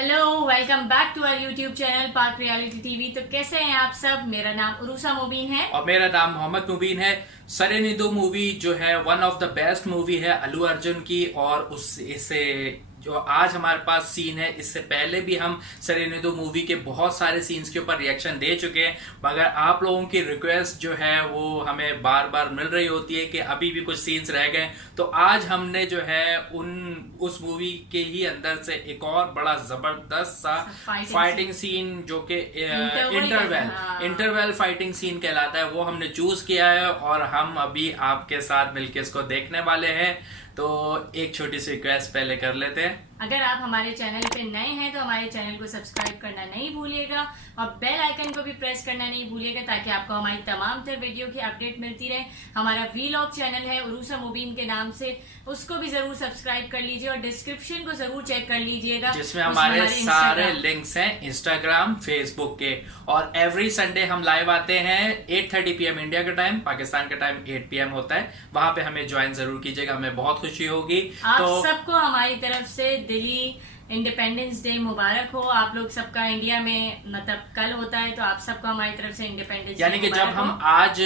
Hello, welcome back to our YouTube channel park reality TV. तो कैसे हैं आप सब? मेरा नाम उरूसा मुबीन है और मेरा नाम मोहम्मद मुबीन है। सरेनिदो मूवी जो है one of the best movie है अल्लू अर्जुन की। और इससे जो आज हमारे पास सीन है, इससे पहले भी हम सरेनिदो मूवी के बहुत सारे सीन्स के ऊपर रिएक्शन दे चुके हैं, मगर आप लोगों की रिक्वेस्ट जो है वो हमें बार बार मिल रही होती है कि अभी भी कुछ सीन्स रह गए। तो आज हमने जो है उस मूवी के ही अंदर से एक और बड़ा जबरदस्त सा फाइटिंग सीन जो कि इंटरवेल फाइटिंग सीन कहलाता है, वो हमने चूज किया है और हम अभी आपके साथ मिलकर इसको देखने वाले हैं। तो एक छोटी सी रिक्वेस्ट पहले कर लेते हैं। अगर आप हमारे चैनल पे नए हैं तो हमारे चैनल को सब्सक्राइब करना नहीं भूलिएगा और बेल आइकन को भी प्रेस करना नहीं भूलिएगा ताकि आपको हमारी तमाम तर वीडियो की अपडेट मिलती रहे। हमारा वीलॉग चैनल है उरूसा मुबीन के नाम से, उसको भी जरूर सब्सक्राइब कर लीजिए और डिस्क्रिप्शन को जरूर चेक कर लीजिएगा, जिसमें हमारे सारे लिंक्स हैं इंस्टाग्राम फेसबुक के। और एवरी संडे हम लाइव आते हैं 8:30 PM इंडिया का टाइम, पाकिस्तान का टाइम 8 PM होता है। वहां पे हमें ज्वाइन जरूर कीजिएगा, हमें बहुत खुशी होगी। आप सबको हमारी तरफ से दिल्ली इंडिपेंडेंस डे मुबारक हो। आप लोग सबका इंडिया में मतलब कल होता है, तो आप सबको हमारी तरफ से इंडिपेंडेंस डे यानी कि जब हम आज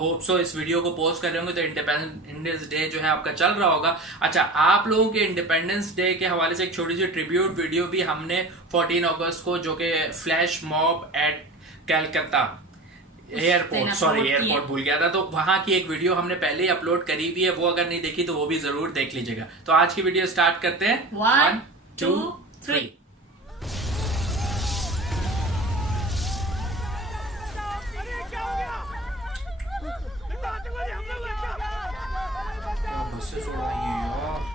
होप सो इस वीडियो को पोस्ट कर रहे होंगे तो इंडिपेंडेंस डे जो है आपका चल रहा होगा। अच्छा, आप लोगों के इंडिपेंडेंस डे के हवाले से एक छोटी सी ट्रिब्यूट वीडियो भी हमने 14 अगस्त को, जो कि flash mob at Calcutta airport भूल गया था, तो वहां की एक वीडियो हमने पहले ही अपलोड करी हुई है। वो अगर नहीं देखी तो वो भी जरूर देख लीजिएगा। तो आज की वीडियो स्टार्ट करते हैं। 1 2 3। बसेस उड़ाई हैं यार।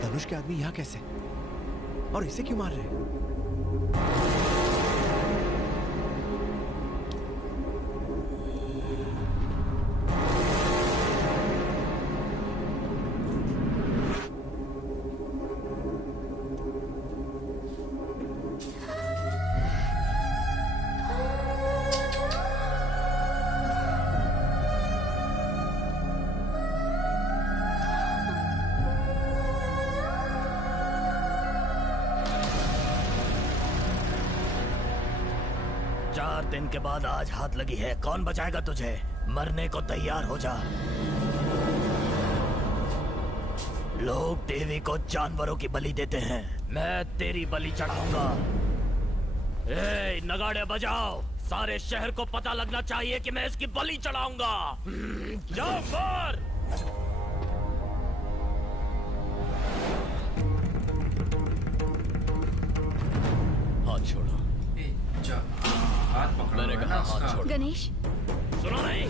धनुष के आदमी यहाँ कैसे, और इसे क्यों मार रहे हैं? चार दिन के बाद आज हाथ लगी है, कौन बचाएगा तुझे? मरने को तैयार हो जा। लोग देवी को जानवरों की बलि देते हैं, मैं तेरी बलि चढ़ाऊंगा। ए, नगाड़े बजाओ, सारे शहर को पता लगना चाहिए कि मैं इसकी बलि चढ़ाऊंगा। जाओ मार। हाथ छोड़ो। हाथ पकड़ा मैंने कहा हाथ छोड़। गणेश, सुनो नहीं।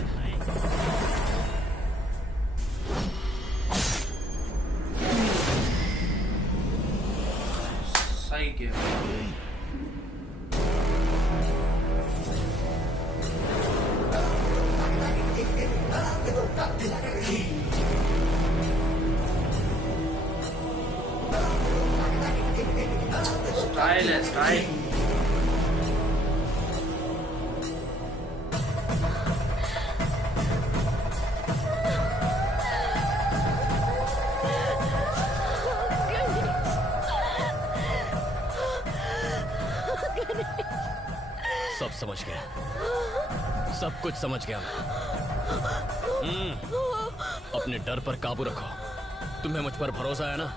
सही किया। स्टाइल है, स्टाइल। सब समझ गया, सब कुछ समझ गया मैं। अपने डर पर काबू रखो। तुम्हें मुझ पर भरोसा है ना?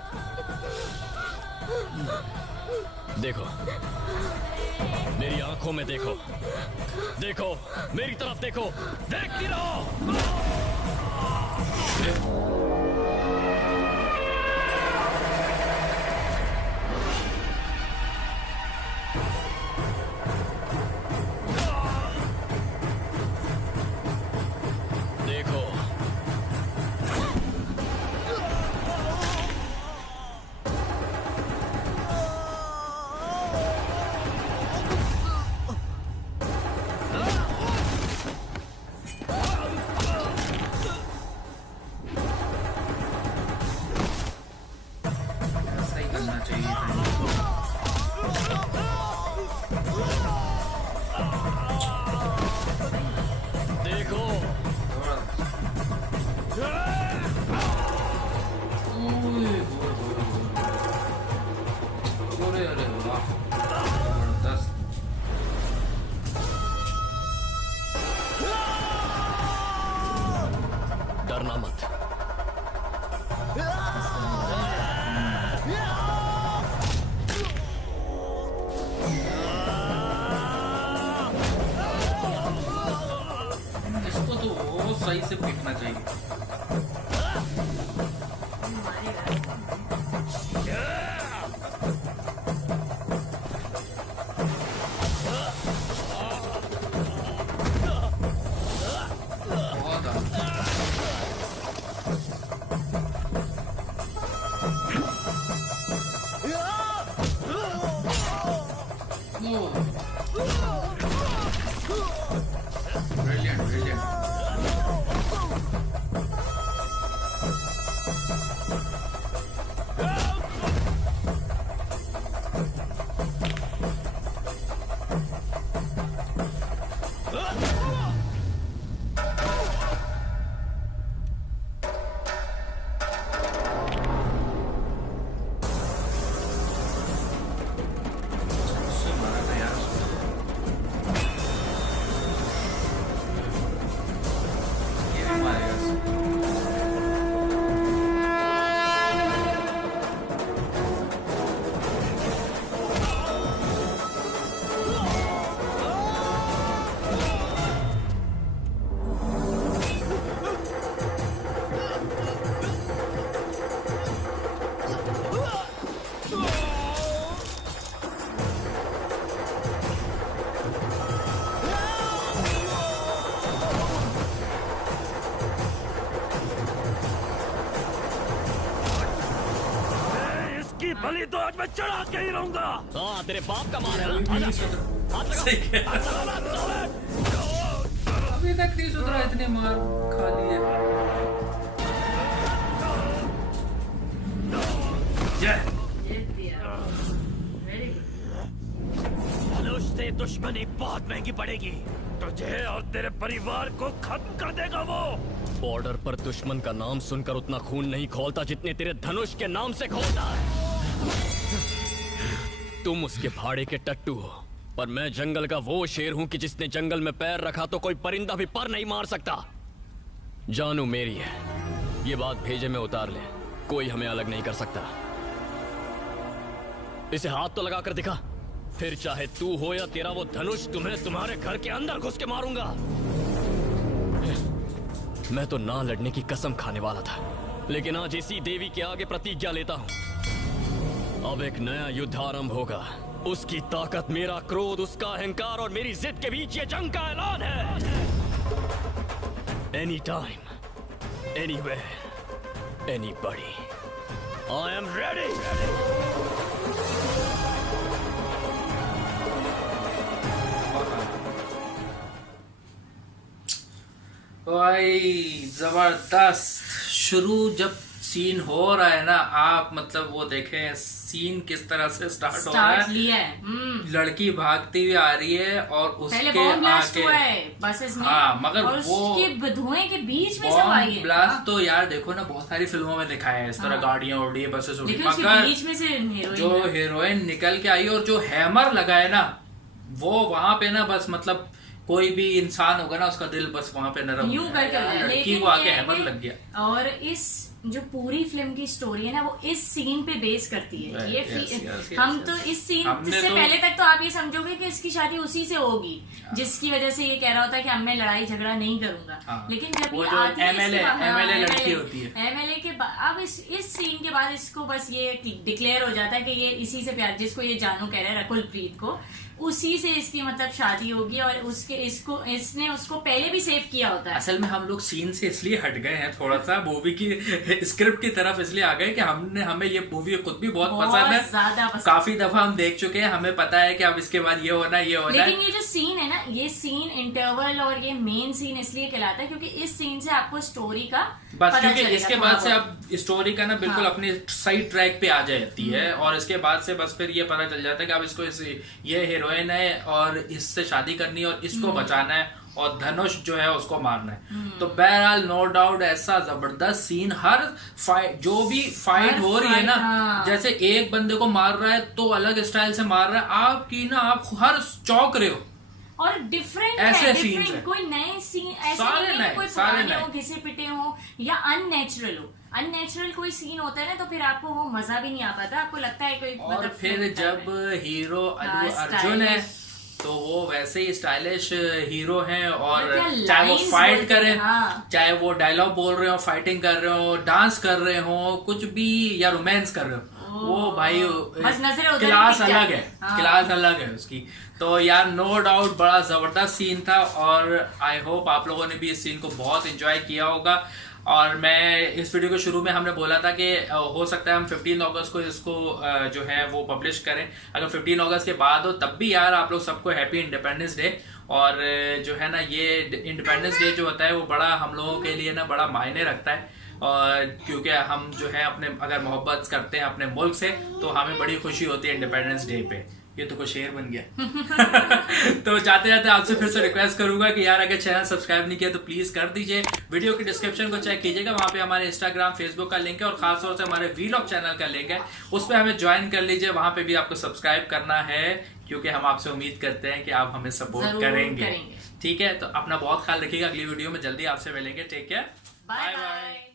देखो, मेरी आंखों में देखो, देखो मेरी तरफ देखो, देखती रहो। होना चाहिए था। देखो अरे वाह, जबरदस्त। डरना मत। इसको तो वो सही से पीटना चाहिए। बहुत ब्रिलियंट ब्रिलियंट। बलि तो आज मैं चढ़ा के ही रहूंगा। हाँ, तेरे बाप का मार है ना? सही कह रहा है। अभी तक नहीं सुधरा, इतने मार खा लिए। धनुष से दुश्मनी बहुत महंगी पड़ेगी। तुझे और तेरे परिवार को खत्म कर देगा वो। बॉर्डर पर दुश्मन का नाम सुनकर उतना खून नहीं खोलता जितने तेरे धनुष के नाम से खोलता है। तुम उसके भाड़े के टट्टू हो, पर मैं जंगल का वो शेर हूं कि जिसने जंगल में पैर रखा तो कोई परिंदा भी पर नहीं मार सकता। जानू मेरी है, ये बात भेजे में उतार ले। कोई हमें अलग नहीं कर सकता। इसे हाथ तो लगा कर दिखा, फिर चाहे तू हो या तेरा वो धनुष, तुम्हें तुम्हारे घर के अंदर घुस के मारूंगा। मैं तो ना लड़ने की कसम खाने वाला था, लेकिन आज इसी देवी के आगे प्रतिज्ञा लेता हूं। अब एक नया युद्ध आरंभ होगा। उसकी ताकत, मेरा क्रोध, उसका अहंकार और मेरी जिद के बीच ये जंग का ऐलान है। Any time, anywhere, anybody, I am ready. भाई जबरदस्त। शुरू जब सीन हो रहा है ना, आप मतलब वो देखें सीन किस तरह से स्टार्ट हो रहा है। लिया है। लड़की भागती हुई आ रही है और उसके ब्लास्ट आगे हुआ है बसेस में। हाँ, मगर और वो उसके धुएं के बीच में सब आई है। ब्लास्ट तो यार देखो ना, बहुत सारी फिल्मों में दिखाया है इस तरह, गाड़ियां उड़ी, बसेस उड़ी, मगर बीच में से जो हीरोइन निकल के आई और जो हैमर लगा है ना, वो वहां पे ना बस मतलब कोई भी इंसान होगा ना, उसका दिल बस वहां पे नरम यूं करके लड़की को आगे हैमर लग गया। और इस जो पूरी फिल्म की स्टोरी है ना, वो इस सीन पे बेस करती है। ये हम तो इस सीन से पहले तक तो आप ये समझोगे कि इसकी शादी उसी से होगी जिसकी वजह से ये कह रहा होता है कि अब मैं लड़ाई झगड़ा नहीं करूंगा। लेकिन जब ये आती है एमएलए लड़की होती है, एमएलए के अब इस सीन के बाद इसको बस ये डिक्लेयर हो जाता है कि ये इसी से प्यार, जिसको ये जानू कह रहा है रकुल प्रीत को, उसी से इसकी मतलब शादी होगी। और इसने उसको पहले भी सेव किया होता है। असल में हम लोग सीन से इसलिए हट गए हैं थोड़ा सा, मूवी की स्क्रिप्ट की तरफ इसलिए आ गए कि हमें ये मूवी खुद भी बहुत बहुत पसंद है, ज्यादा पसंद। काफी दफा हम देख चुके हैं, हमें पता है कि अब इसके बाद ये होना है, ये होना है। लेकिन ये जो सीन है ना, ये सीन इंटरवल और ये मेन सीन इसलिए कहलाता है क्योंकि इस सीन से आपको स्टोरी का बस, पता क्योंकि चलेगा इसके थोड़ा बाद से बहुत। अब स्टोरी का ना बिल्कुल अपनी सही ट्रैक पे आ जाती है, और इसके बाद से बस फिर ये पता चल जाता है कि अब इसको ये हीरोइन है और इससे शादी करनी है और इसको बचाना है और धनुष जो है उसको मारना है। तो बहरहाल नो डाउट ऐसा जबरदस्त सीन, हर फाइट जो भी फाइट हो रही है ना, हाँ। जैसे एक बंदे को मार रहा है तो अलग स्टाइल से मार रहा है, आप हर चौंक रहे हो। और डिफरेंट ऐसे है, scenes डिफरेंट है। कोई नए सीन ऐसे सारे नहीं है नए, कोई सारे पुराने नए। हो, घिसे पिटे हो या अननेचुरल हो। अननेचुरल कोई सीन होता है ना तो फिर आपको वो मजा भी नहीं आ पाता, आपको लगता है कोई और मतलब फिर film जब type है। हीरो हाँ, अल्लू अर्जुन है stylish। तो वो वैसे ही स्टाइलिश हीरो हैं, और क्या चाहे वो lines फाइट बोलते हैं, करें, हाँ। चाहे वो डायलॉग बोल रहे हो, फाइटिंग कर रहे हो, डांस कर रहे हो, कुछ भी, या रोमांस कर रहे हो, वो भाई बस नजरें उधर ही क्लास टिक अलग जाती है, हैं। हाँ। क्लास अलग है उसकी। तो यार नो डाउट बड़ा जबरदस्त सीन था, और आई होप आप लोगों ने भी इस सीन को बहुत एंजॉय किया होगा। और मैं इस वीडियो के शुरू में हमने बोला था कि हो सकता है हम 15 अगस्त को इसको जो है वो पब्लिश करें। अगर 15 अगस्त के बाद हो तब भी यार आप लोग सबको हैप्पी इंडिपेंडेंस डे। और जो है ना ये इंडिपेंडेंस डे जो होता है वो बड़ा हम लोगों के लिए ना बड़ा मायने रखता है, और क्योंकि हम जो है अपने अगर मोहब्बत करते हैं अपने मुल्क से तो हमें बड़ी खुशी होती है इंडिपेंडेंस डे पे। ये तो कोई शेर बन गया। तो जाते जाते आपसे फिर से रिक्वेस्ट करूंगा कि यार अगर चैनल सब्सक्राइब नहीं किया तो प्लीज कर दीजिए। वीडियो की डिस्क्रिप्शन को चेक कीजिएगा, वहां पे हमारे इंस्टाग्राम फेसबुक का लिंक है, और खासतौर से हमारे वीलॉग चैनल का लिंक है, उस पर हमें ज्वाइन कर लीजिए। वहां पे भी आपको सब्सक्राइब करना है क्योंकि हम आपसे उम्मीद करते हैं कि आप हमें सपोर्ट जरूर करेंगे। करेंगे। ठीक है, तो अपना बहुत ख्याल रखिएगा। अगली वीडियो में जल्दी आपसे मिलेंगे। Take care, bye bye.